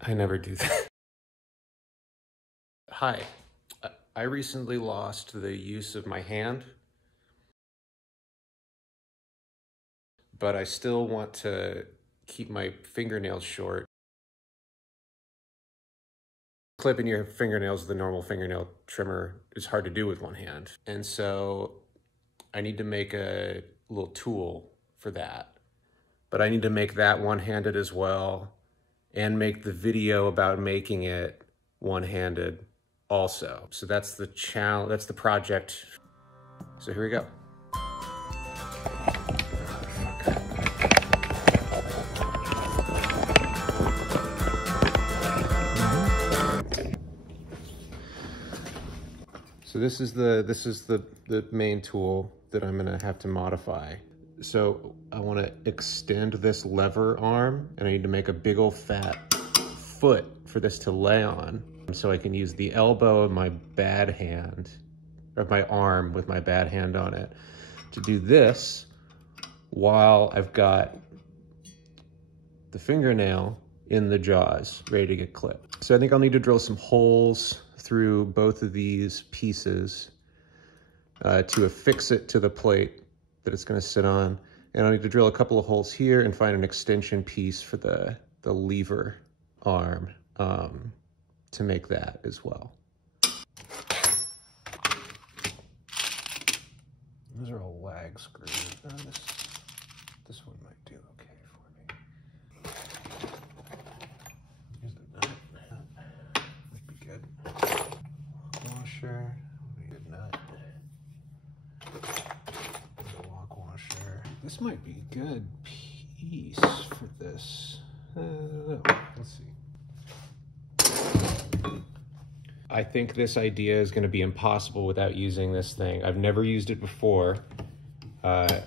I never do that. Hi, I recently lost the use of my hand, but I still want to keep my fingernails short. Clipping your fingernails with a normal fingernail trimmer is hard to do with one hand. And so I need to make a little tool for that. But I need to make that one-handed as well and make the video about making it one-handed also. So that's the challenge, that's the project. So here we go. So this is the main tool that I'm gonna have to modify. So I wanna extend this lever arm, and I need to make a big old fat foot for this to lay on. So I can use the elbow of my bad hand, or my arm with my bad hand on it, to do this while I've got the fingernail in the jaws, ready to get clipped. So I think I'll need to drill some holes through both of these pieces to affix it to the plate that it's gonna sit on. And I'll need to drill a couple of holes here and find an extension piece for the lever arm to make that as well. Those are all lag screws. This one might do okay for me. Here's the nut. Might be good. Washer. Good nut. Lock washer. This might be a good piece for this. I don't know. Let's see. I think this idea is going to be impossible without using this thing. I've never used it before, but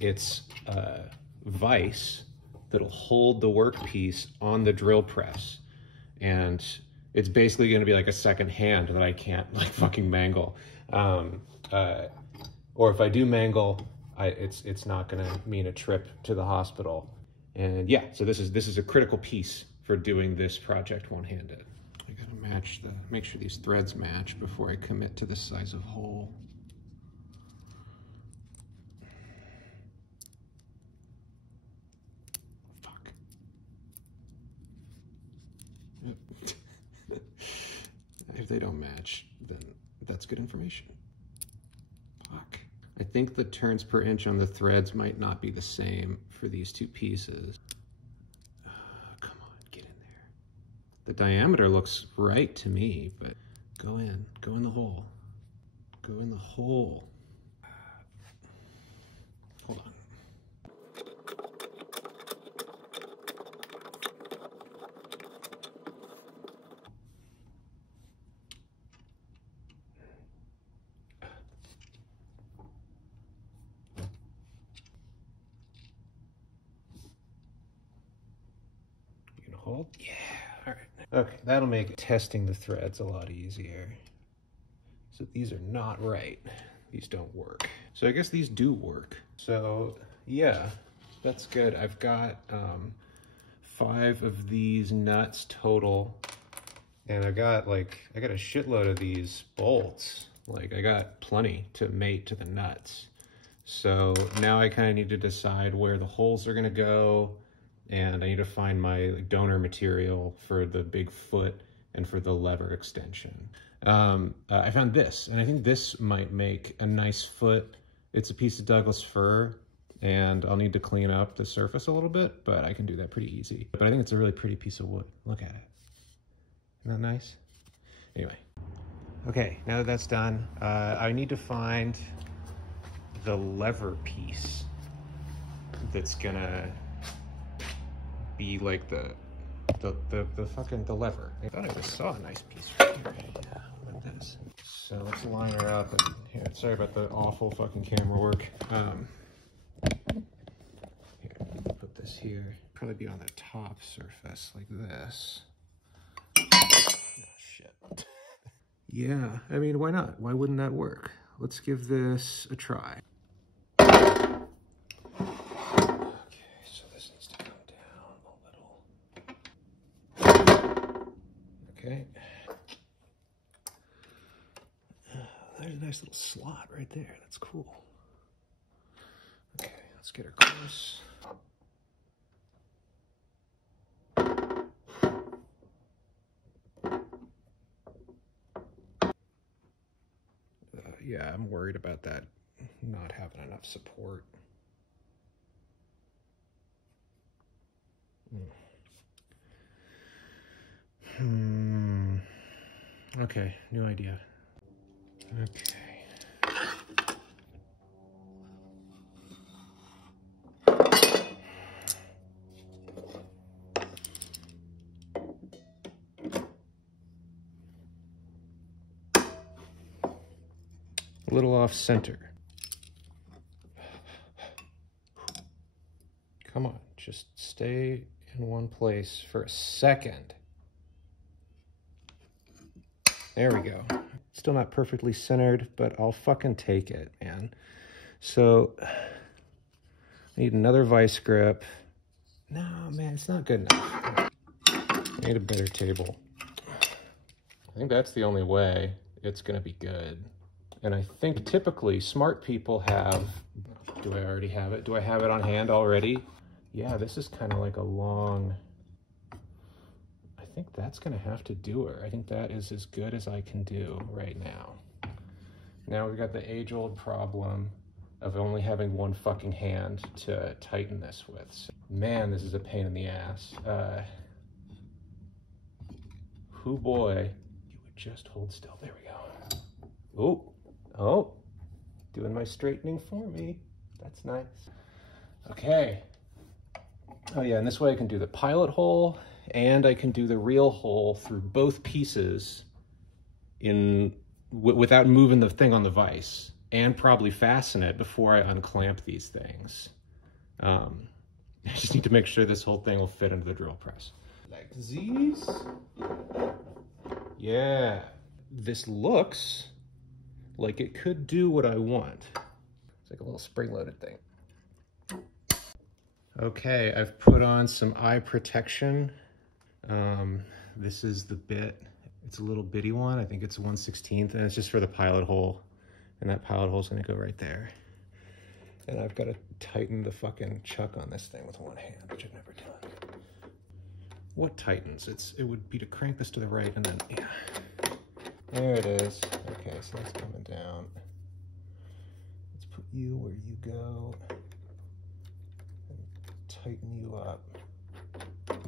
it's a vise that'll hold the workpiece on the drill press. And it's basically going to be like a second hand that I can't like fucking mangle. Or if I do mangle, it's not going to mean a trip to the hospital. And yeah, so this is a critical piece for doing this project one-handed. I gotta make sure these threads match before I commit to the size of hole. Fuck. Yep. If they don't match, then that's good information. Fuck. I think the turns per inch on the threads might not be the same for these two pieces. The diameter looks right to me, but go in the hole. Go in the hole. Hold on. You gonna hold? Yeah, all right. Okay, that'll make testing the threads a lot easier. So these are not right. These don't work. So I guess these do work. So yeah, that's good. I've got 5 of these nuts total. And I got a shitload of these bolts. Like I got plenty to mate to the nuts. So now I kind of need to decide where the holes are gonna go. And I need to find my donor material for the big foot and for the lever extension. I found this, and I think this might make a nice foot. It's a piece of Douglas fir, and I'll need to clean up the surface a little bit, but I can do that pretty easy. But I think it's a really pretty piece of wood. Look at it. Isn't that nice? Anyway. Okay, now that that's done, I need to find the lever piece that's gonna be like the lever. I thought I just saw a nice piece right here. Yeah, like this. So let's line her up. And here, sorry about the awful fucking camera work. Here, put this here. Probably be on the top surface like this. Oh shit. Yeah, I mean, why not? Why wouldn't that work? Let's give this a try. Okay, so this needs to come down a little. Okay. There's a nice little slot right there. That's cool. Okay, let's get her close. Yeah, I'm worried about that not having enough support. Okay, new idea. Okay. A little off center. Come on, just stay in one place for a second. There we go. Still not perfectly centered, but I'll fucking take it, man. So, I need another vice grip. No, man, it's not good enough. I need a better table. I think that's the only way it's gonna be good. And I think typically smart people have, do I already have it? Do I have it on hand already? Yeah, this is kind of like a long, I think that's gonna have to do her. I think that is as good as I can do right now. Now we've got the age-old problem of only having one fucking hand to tighten this with. So, man, this is a pain in the ass. Hoo boy, you would just hold still. There we go. Oh, doing my straightening for me. That's nice. Okay. Oh yeah, and this way I can do the pilot hole and I can do the real hole through both pieces without moving the thing on the vise, and probably fasten it before I unclamp these things. I just need to make sure this whole thing will fit into the drill press. Like these. Yeah, this looks like it could do what I want. It's like a little spring-loaded thing. Okay, I've put on some eye protection. This is the bit. It's a little bitty one. I think it's 1/16, and it's just for the pilot hole. And that pilot hole is gonna go right there. And I've got to tighten the fucking chuck on this thing with one hand, which I've never done. What tightens? It would be to crank this to the right and then, yeah. There it is. Okay, so that's coming down. Let's put you where you go. And tighten you up.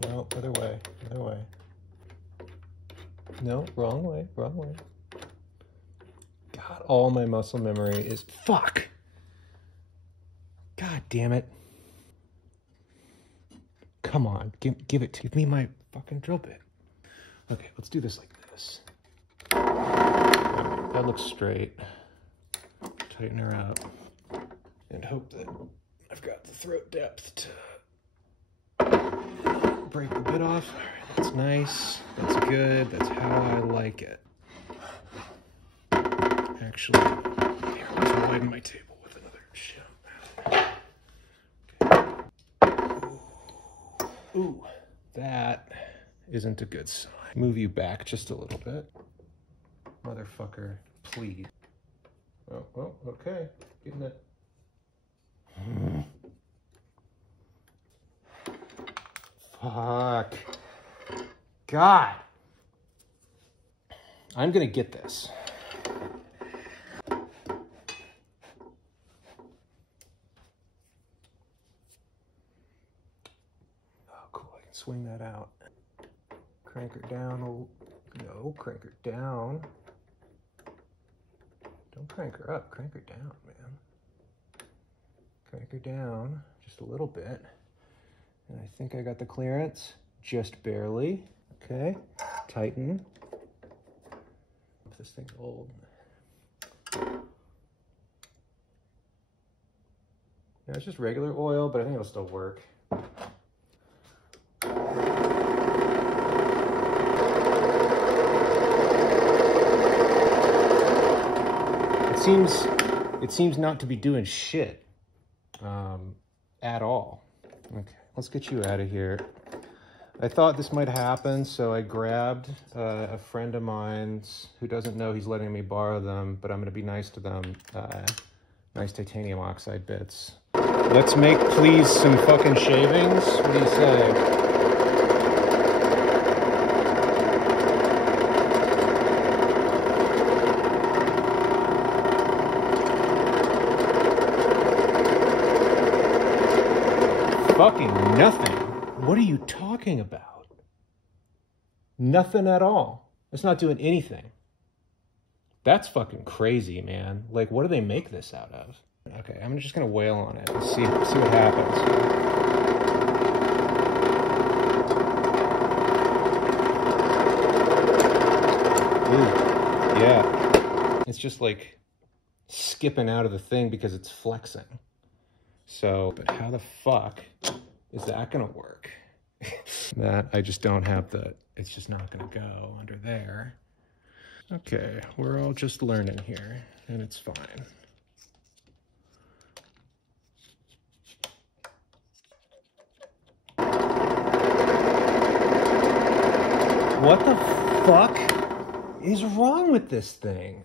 No, other way, other way. No, wrong way, wrong way. God, all my muscle memory is, fuck! God damn it. Come on, give it to me. Give me my fucking drill bit. Okay, let's do this like this. Right, that looks straight. Tighten her up. And hope that I've got the throat depth to break the bit off. All right, that's nice. That's good. That's how I like it. Actually, here, let's widen my table with another shit. Ooh, that isn't a good sign. Move you back just a little bit. Motherfucker, please. Oh, okay. Getting it. Fuck. God. I'm gonna get this. Swing that out. Crank her down. No, crank her down. Don't crank her up. Crank her down, man. Crank her down just a little bit. And I think I got the clearance. Just barely. Okay. Tighten. This thing's old. Yeah, it's just regular oil, but I think it'll still work. It seems not to be doing shit at all. Okay, let's get you out of here. I thought this might happen, so I grabbed a friend of mine's who doesn't know he's letting me borrow them, but I'm going to be nice to them. Nice titanium oxide bits. Let's make, please, some fucking shavings. What do you say? Fucking nothing. What are you talking about? Nothing at all. It's not doing anything. That's fucking crazy, man. Like, what do they make this out of? Okay, I'm just gonna wail on it and see what happens. Ooh, yeah. It's just like skipping out of the thing because it's flexing. So, but how the fuck is that gonna work? That, I just don't have the, it's just not gonna go under there. Okay, we're all just learning here, and it's fine. What the fuck is wrong with this thing?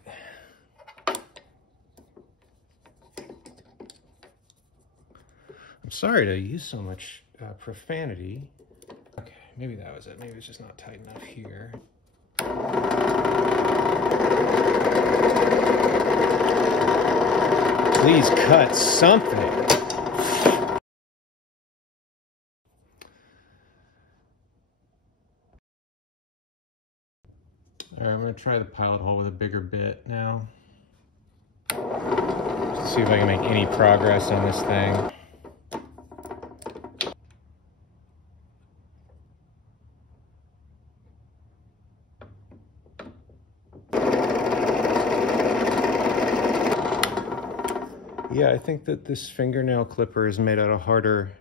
I'm sorry to use so much profanity. Okay, maybe that was it. Maybe it's just not tight enough here. Please cut something. All right, I'm gonna try the pilot hole with a bigger bit now. Just see if I can make any progress on this thing. Yeah, I think that this fingernail clipper is made out of harder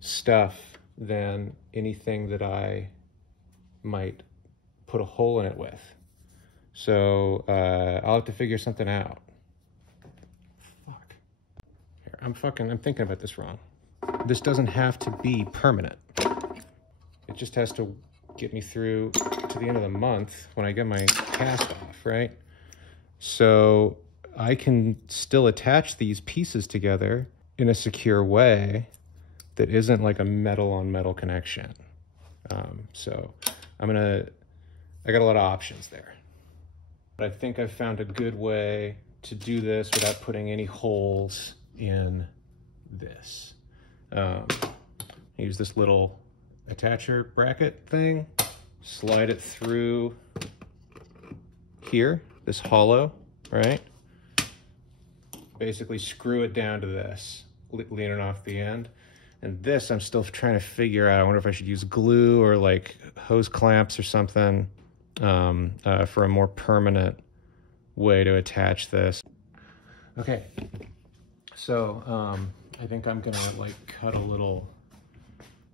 stuff than anything that I might put a hole in it with. So I'll have to figure something out. Fuck. Here, I'm thinking about this wrong. This doesn't have to be permanent. It just has to get me through to the end of the month when I get my cast off, right? So I can still attach these pieces together in a secure way that isn't like a metal on metal connection. So I got a lot of options there. But I think I've found a good way to do this without putting any holes in this. Use this little attacher bracket thing, slide it through here, this hollow, right? Basically screw it down to this, leaning off the end. And this I'm still trying to figure out. I wonder if I should use glue or like hose clamps or something for a more permanent way to attach this. Okay, so I think I'm gonna like cut a little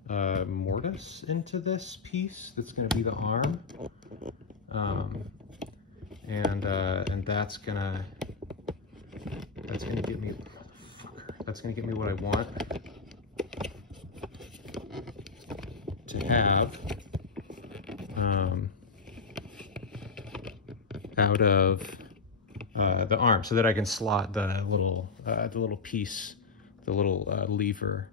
mortise into this piece. That's gonna be the arm, and that's gonna get me, that's gonna get me what I want to have out of the arm, so that I can slot the little piece, the little lever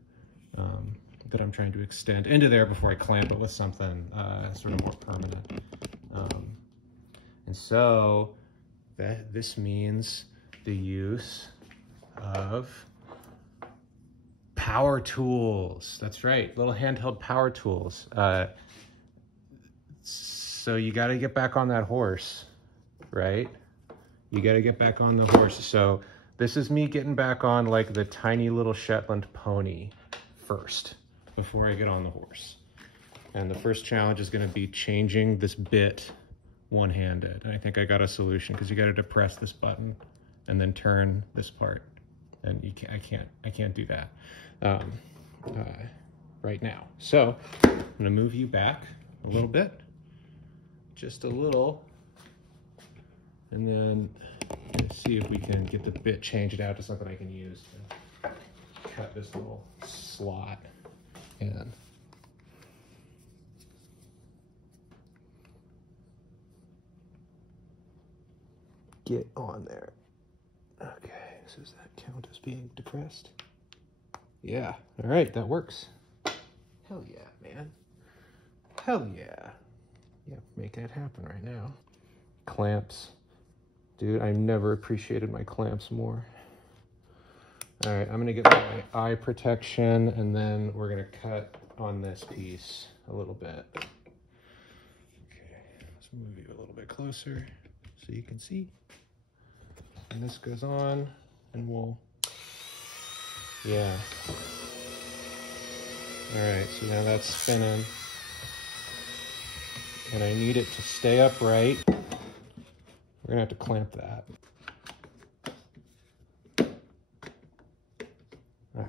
that I'm trying to extend into there before I clamp it with something sort of more permanent. And so this means the use of power tools. That's right, little handheld power tools. So you got to get back on that horse, right? You got to get back on the horse. So this is me getting back on like the tiny little Shetland pony first before I get on the horse. And the first challenge is going to be changing this bit one-handed. And I think I got a solution, because you got to depress this button and then turn this part. And I can't do that right now. So I'm gonna move you back a little bit, just a little, and then see if we can get the bit changed out to something I can use to cut this little slot in. get on there. Okay, so does that count as being depressed? Yeah, all right, that works. Hell yeah, man. Hell yeah. Yeah, making it happen right now. Clamps. Dude, I never appreciated my clamps more. All right, I'm gonna get my eye protection and then we're gonna cut on this piece a little bit. Okay, let's move you a little bit closer so you can see. And this goes on and we'll, yeah. All right, so now that's spinning. And I need it to stay upright. We're gonna have to clamp that. All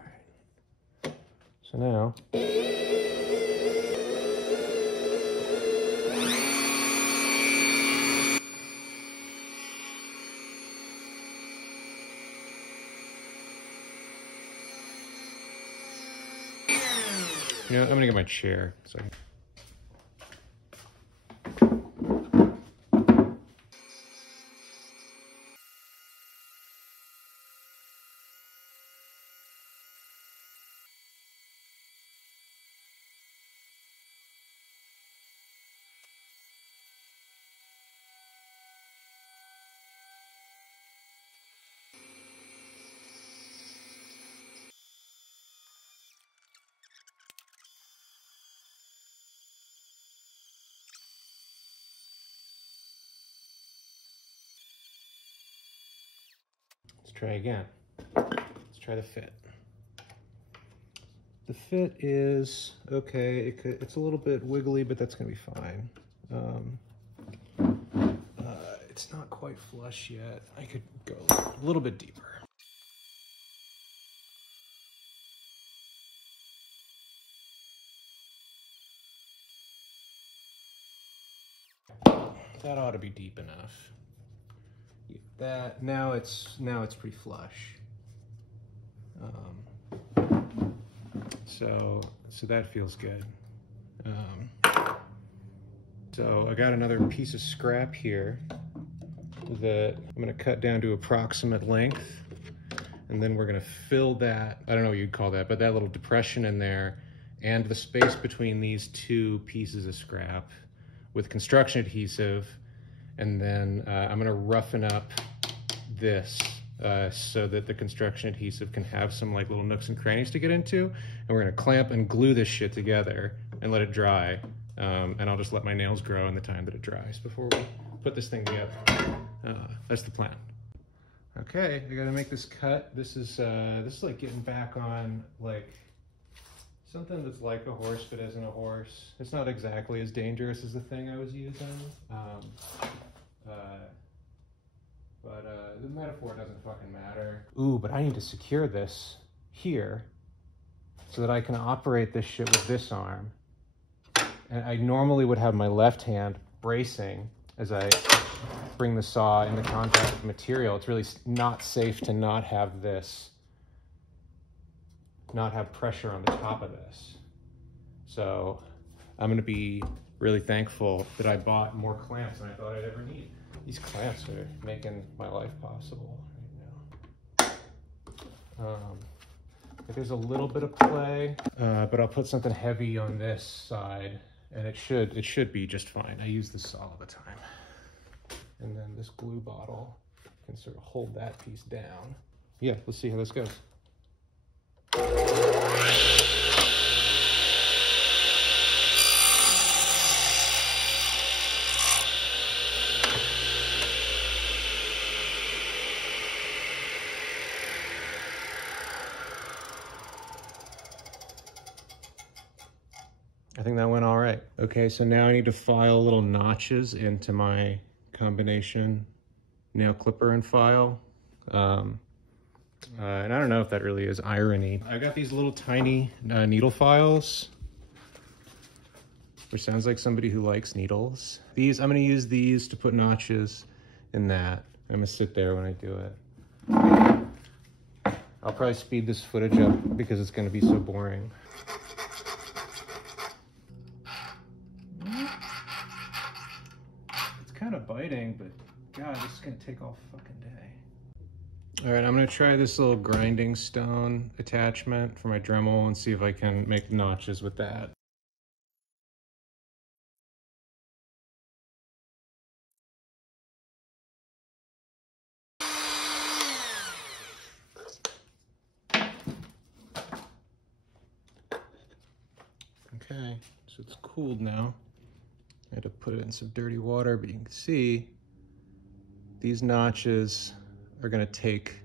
right. So now, you know, I'm gonna get my chair. So. Let's try again. Let's try the fit. The fit is okay. It's a little bit wiggly, but that's gonna be fine. It's not quite flush yet. I could go a little bit deeper. That ought to be deep enough. That now it's pretty flush. So that feels good. So I got another piece of scrap here that I'm gonna cut down to approximate length, and then we're gonna fill that, I don't know what you'd call that, but that little depression in there and the space between these two pieces of scrap with construction adhesive, and then I'm gonna roughen up this so that the construction adhesive can have some like little nooks and crannies to get into, and we're gonna clamp and glue this shit together and let it dry, and I'll just let my nails grow in the time that it dries before we put this thing together. That's the plan. Okay, I gotta make this cut. This is like getting back on like something that's like a horse but isn't a horse. It's not exactly as dangerous as the thing I was using. But the metaphor doesn't fucking matter. Ooh, but I need to secure this here so that I can operate this shit with this arm. And I normally would have my left hand bracing as I bring the saw into contact with material. It's really not safe to not have this, not have pressure on the top of this. So I'm gonna be really thankful that I bought more clamps than I thought I'd ever need. These clamps are making my life possible right now. There's a little bit of play, but I'll put something heavy on this side and it should be just fine. I use this all the time. And then this glue bottle can sort of hold that piece down. Yeah, let's see how this goes. I think that went all right. Okay, so now I need to file little notches into my combination nail clipper and file. And I don't know if that really is irony. I got these little tiny needle files, which sounds like somebody who likes needles. I'm gonna use these to put notches in that. I'm gonna sit there when I do it. I'll probably speed this footage up because it's gonna be so boring. It's kind of biting, but God, this is gonna take all fucking day. All right, I'm gonna try this little grinding stone attachment for my Dremel and see if I can make notches with that. Okay, so it's cooled now. I had to put it in some dirty water, but you can see these notches are gonna take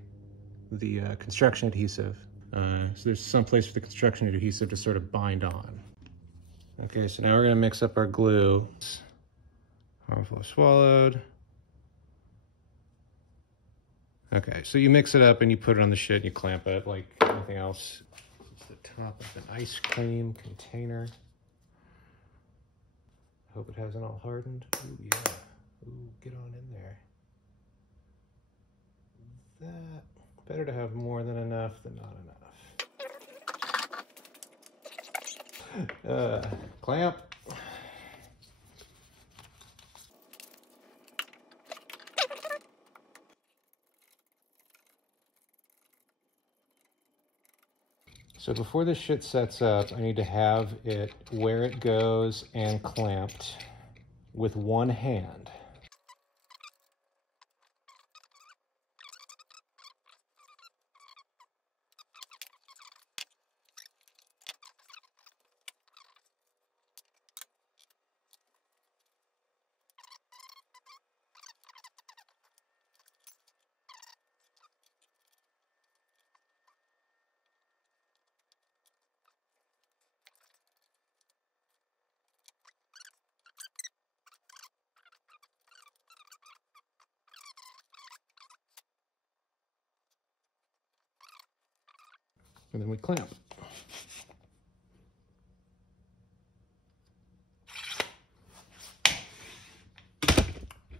the construction adhesive. So there's some place for the construction adhesive to sort of bind on. Okay, so now we're gonna mix up our glue. Harmful swallowed. Okay, so you mix it up and you put it on the shit and you clamp it like anything else. It's the top of an ice cream container. I hope it hasn't all hardened. Ooh, yeah. Ooh, get on in there. That, better to have more than enough than not enough. Clamp. So before this shit sets up, I need to have it where it goes and clamped with one hand. And then we clamp.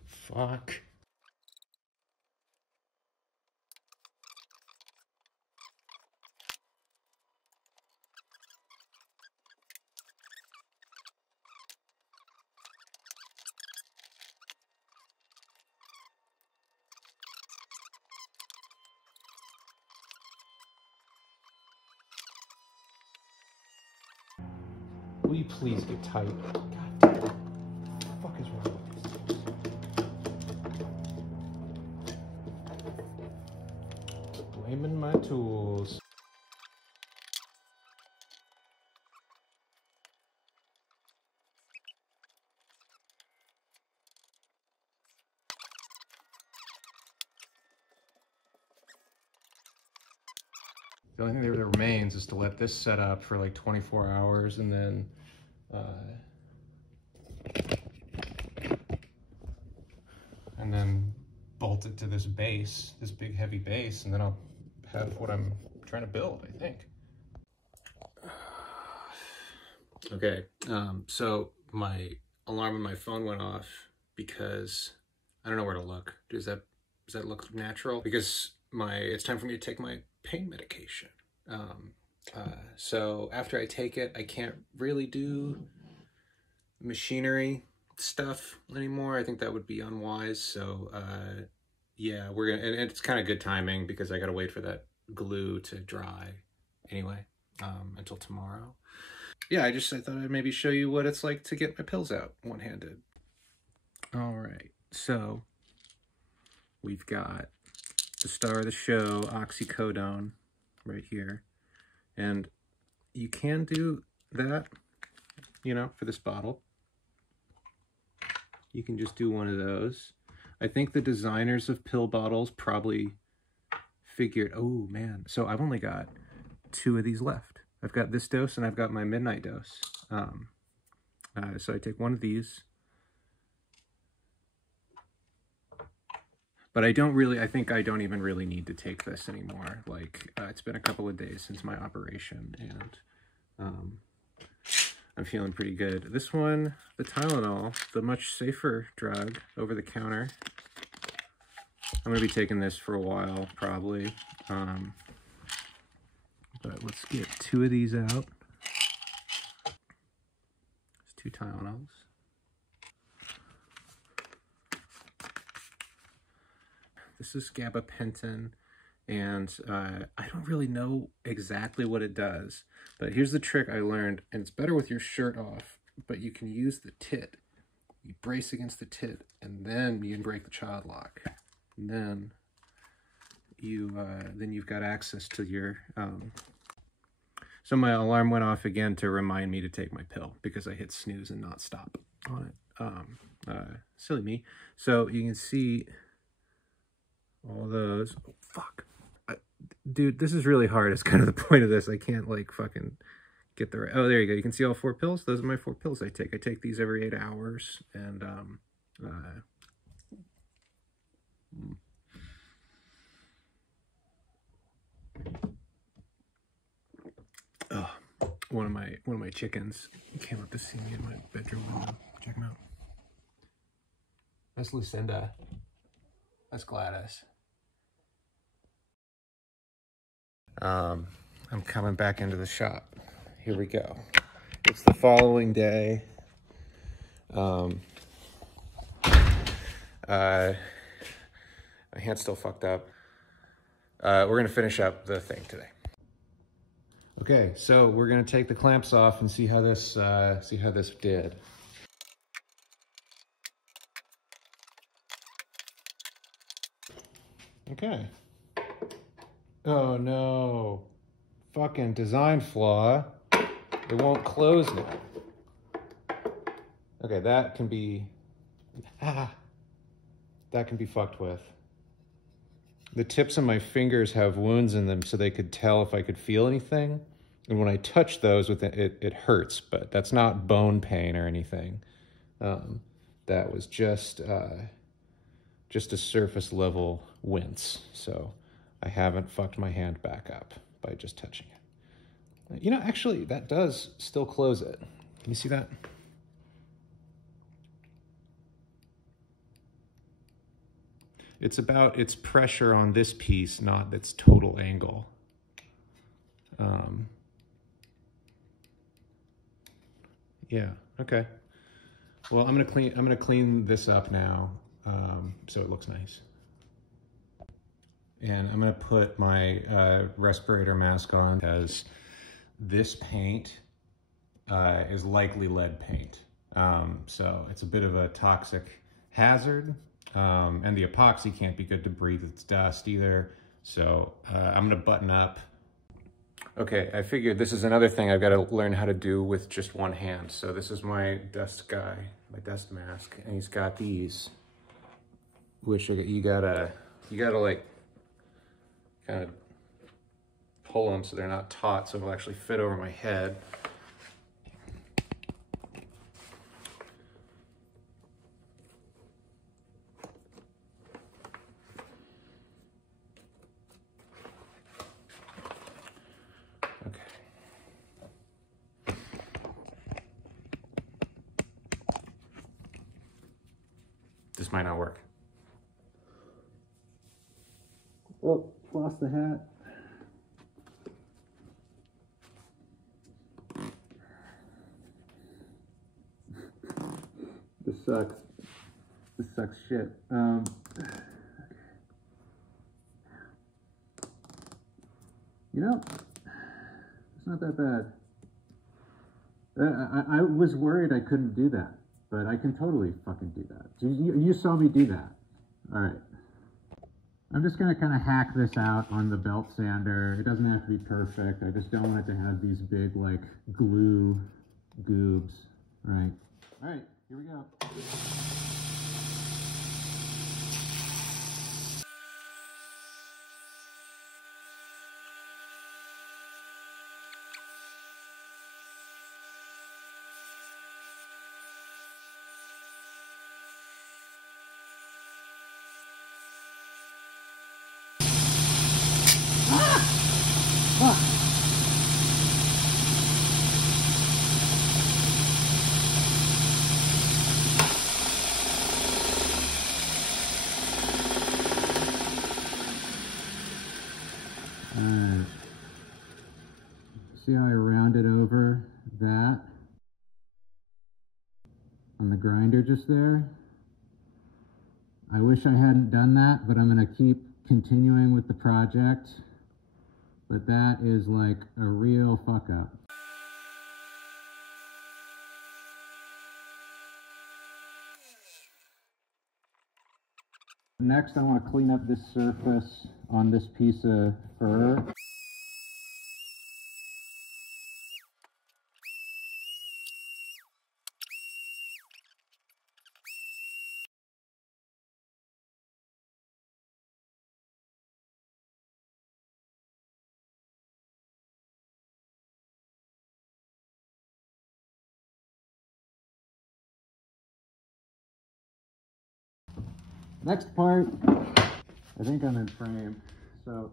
Fuck. Will you please get tight? God damn it. What the fuck is wrong with these things? Blaming my tools. The only thing that remains is to let this set up for like 24 hours and then bolt it to this base, this big heavy base, and then I'll have what I'm trying to build, I think. Okay, so my alarm on my phone went off because I don't know where to look. Does that look natural? Because it's time for me to take my pain medication. So after I take it, I can't really do machinery stuff anymore. I think that would be unwise. So yeah, we're gonna, and it's kind of good timing because I gotta wait for that glue to dry anyway, until tomorrow. Yeah, I thought I'd maybe show you what it's like to get my pills out one-handed. All right, so we've got the star of the show, oxycodone, right here. And you can do that, you know, for this bottle. You can just do one of those. I think the designers of pill bottles probably figured, oh man, so I've only got 2 of these left. I've got this dose and I've got my midnight dose. So I take one of these. But I think I don't even really need to take this anymore. Like, it's been a couple of days since my operation, and I'm feeling pretty good. This one, the Tylenol, the much safer drug over the counter. I'm gonna be taking this for a while, probably. But let's get 2 of these out. There's 2 Tylenols. This is gabapentin, and I don't really know exactly what it does, but here's the trick I learned, and it's better with your shirt off, but you can use the tit. You brace against the tit, and then you can break the child lock. And then you've got access to your... So my alarm went off again to remind me to take my pill because I hit snooze and not stop on it. Silly me. So you can see all those. Oh, fuck. Dude, this is really hard. It's kind of the point of this. I can't like fucking get the right... Oh, there you go. You can see all 4 pills. Those are my 4 pills I take. I take these every 8 hours. And oh, one of my chickens came up to see me in my bedroom window. Check him out. That's Lucinda. That's Gladys. I'm coming back into the shop. Here we go. It's the following day. My hand's still fucked up. We're gonna finish up the thing today. Okay, so we're gonna take the clamps off and see how this did. Okay. Oh no. Fucking design flaw. It won't close now. Okay, that can be fucked with. The tips of my fingers have wounds in them so they could tell if I could feel anything. And when I touch those with it hurts, but that's not bone pain or anything. That was just a surface level wince. So I haven't fucked my hand back up by just touching it. You know, actually, that does still close it. Can you see that? It's about its pressure on this piece, not its total angle. Yeah, okay. Well, I'm gonna clean this up now, so it looks nice. And I'm gonna put my respirator mask on, because this paint is likely lead paint. So it's a bit of a toxic hazard. And the epoxy can't be good to breathe. It's dust either. So I'm gonna button up. Okay, I figured this is another thing I've got to learn how to do with just one hand. So this is my dust guy, my dust mask, and he's got these, which you gotta like kind of pull them so they're not taut, so it'll actually fit over my head. This might not work. Oh, lost the hat. This sucks. This sucks shit. You know, it's not that bad. I was worried I couldn't do that, but I can totally fucking do that. You saw me do that. All right. I'm just gonna kind of hack this out on the belt sander. It doesn't have to be perfect. I just don't want it to have these big like glue goobs. Right. All right, here we go. See how I rounded over that on the grinder just there? I wish I hadn't done that, but I'm gonna keep continuing with the project. But that is like a real fuck up. Next, I want to clean up this surface on this piece of fur. Next part, I think I'm in frame, so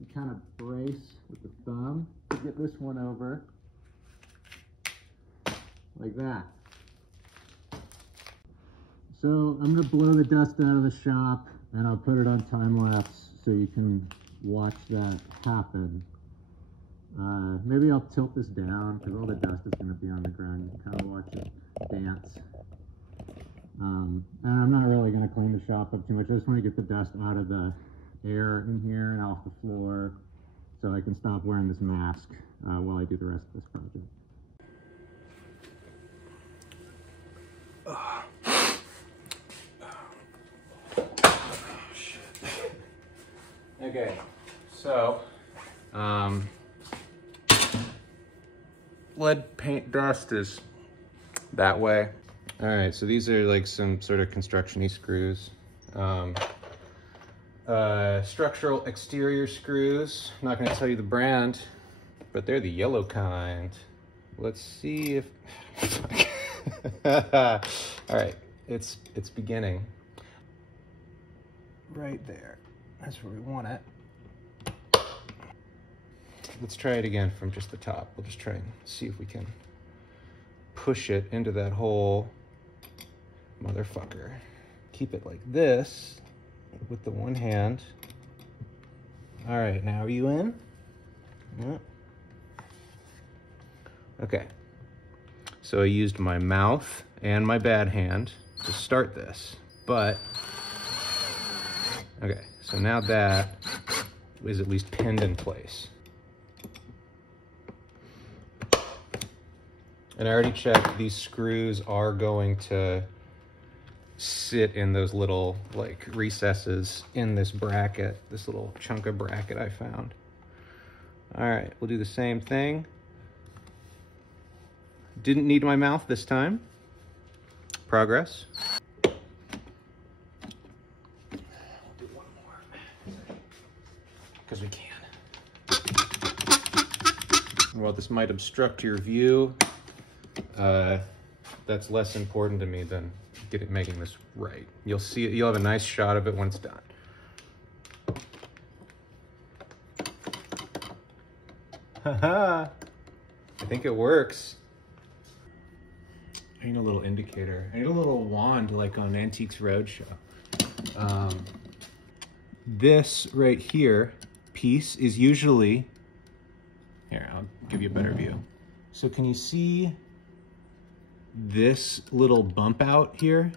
you kind of brace with the thumb to get this one over, like that. So I'm gonna blow the dust out of the shop and I'll put it on time lapse so you can watch that happen. Maybe I'll tilt this down because all the dust is gonna be on the ground. You can kind of watch it dance. And I'm not really going to clean the shop up too much. I just want to get the dust out of the air in here and off the floor so I can stop wearing this mask while I do the rest of this project. Oh, shit. Okay, so lead paint dust is that way. All right, so these are like some sort of construction-y screws. Structural exterior screws. I'm not gonna tell you the brand, but they're the yellow kind. Let's see if, all right, it's beginning. Right there, that's where we want it. Let's try it again from just the top. We'll just try and see if we can push it into that hole. Motherfucker. Keep it like this with the one hand. All right, now are you in? Yeah. Okay. So I used my mouth and my bad hand to start this, but okay, so now that is at least pinned in place. And I already checked, these screws are going to sit in those little like recesses in this bracket, this little chunk of bracket I found. All right, we'll do the same thing. Didn't need my mouth this time. Progress. I'll do one more because we can. While this might obstruct your view, that's less important to me than making this right. You'll see it, you'll have a nice shot of it when it's done. Haha, I think it works. I need a little indicator. I need a little wand like on Antiques Roadshow. This right here piece is usually, here, I'll give you a better view. So can you see this little bump out here?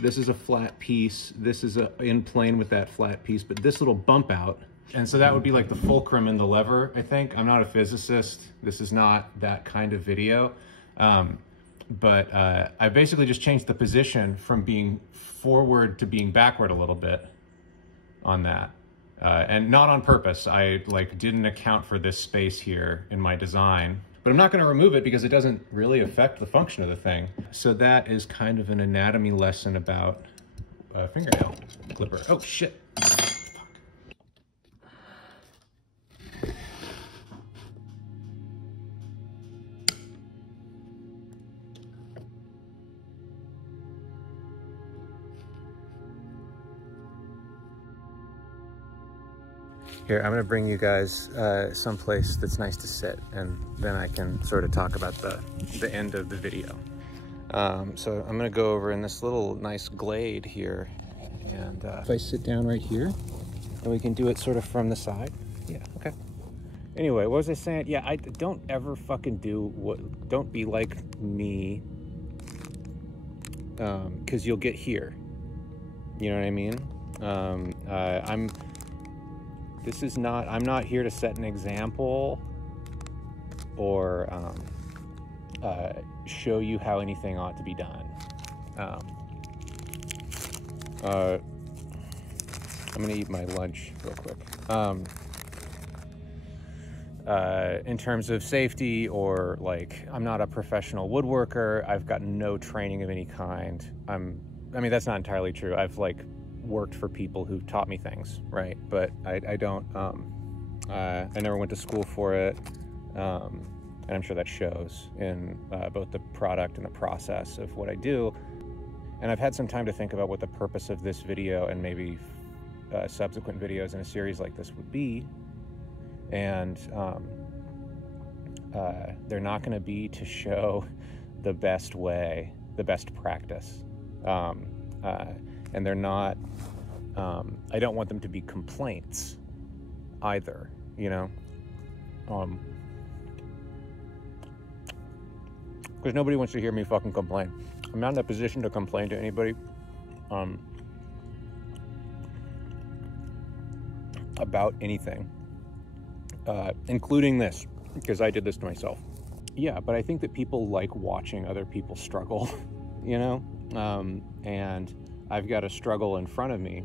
This is a flat piece. This is in plane with that flat piece, but this little bump out. And so that would be like the fulcrum in the lever, I think. I'm not a physicist. This is not that kind of video. But I basically just changed the position from being forward to being backward a little bit on that. And not on purpose. I like didn't account for this space here in my design. But I'm not going to remove it because it doesn't really affect the function of the thing. So that is kind of an anatomy lesson about fingernail clipper. Oh shit. Here, I'm gonna bring you guys someplace that's nice to sit, and then I can sort of talk about the end of the video. So I'm gonna go over in this little nice glade here, and if I sit down right here, and we can do it sort of from the side. Yeah, okay. Anyway, what was I saying? Yeah, I don't ever fucking don't be like me, because you'll get here. You know what I mean? I'm not here to set an example or show you how anything ought to be done. I'm gonna eat my lunch real quick. In terms of safety, or like, I'm not a professional woodworker. I've got no training of any kind. I mean, that's not entirely true. I've like worked for people who taught me things, right? But I don't, I never went to school for it. And I'm sure that shows in both the product and the process of what I do. And I've had some time to think about what the purpose of this video and maybe subsequent videos in a series like this would be. And they're not going to be to show the best way, the best practice. And they're not, I don't want them to be complaints either, you know? Because nobody wants to hear me fucking complain. I'm not in a position to complain to anybody about anything, including this, because I did this to myself. Yeah, but I think that people like watching other people struggle, you know? And I've got a struggle in front of me,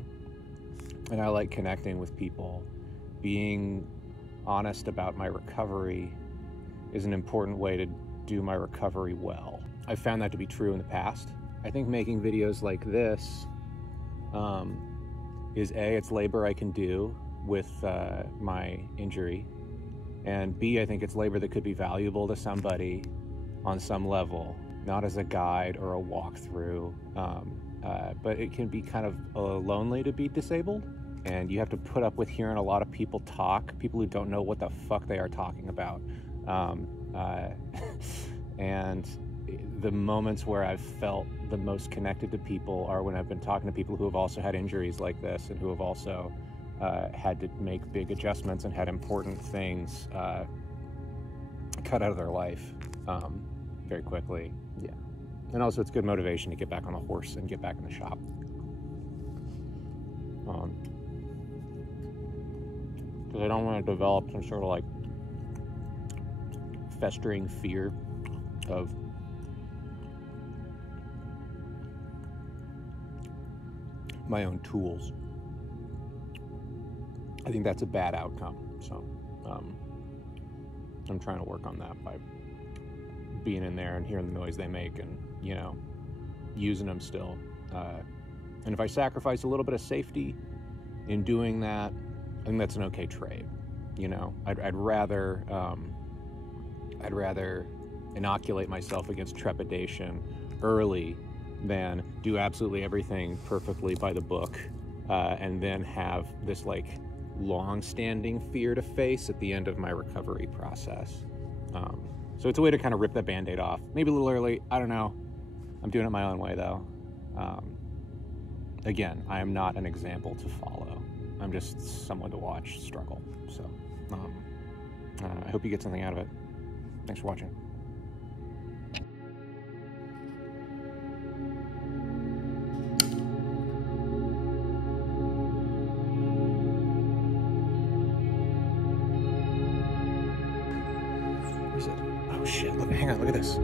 and I like connecting with people. Being honest about my recovery is an important way to do my recovery well. I've found that to be true in the past. I think making videos like this is A, it's labor I can do with my injury, and B, I think it's labor that could be valuable to somebody on some level, not as a guide or a walkthrough, but it can be kind of lonely to be disabled, and you have to put up with hearing a lot of people talk, people who don't know what the fuck they are talking about. And the moments where I've felt the most connected to people are when I've been talking to people who have also had injuries like this, and who have also had to make big adjustments and had important things cut out of their life very quickly. Yeah. And also it's good motivation to get back on the horse and get back in the shop. Because I don't want to develop some sort of like festering fear of my own tools. I think that's a bad outcome. So I'm trying to work on that by being in there and hearing the noise they make, and, you know, using them still. And if I sacrifice a little bit of safety in doing that, I think that's an okay trade. You know, I'd rather inoculate myself against trepidation early than do absolutely everything perfectly by the book, and then have this like long-standing fear to face at the end of my recovery process. So it's a way to kind of rip that Band-Aid off. Maybe a little early, I don't know. I'm doing it my own way though. Again, I am not an example to follow. I'm just someone to watch struggle. So I hope you get something out of it. Thanks for watching. Where's it? Oh shit, look, hang on, look at this.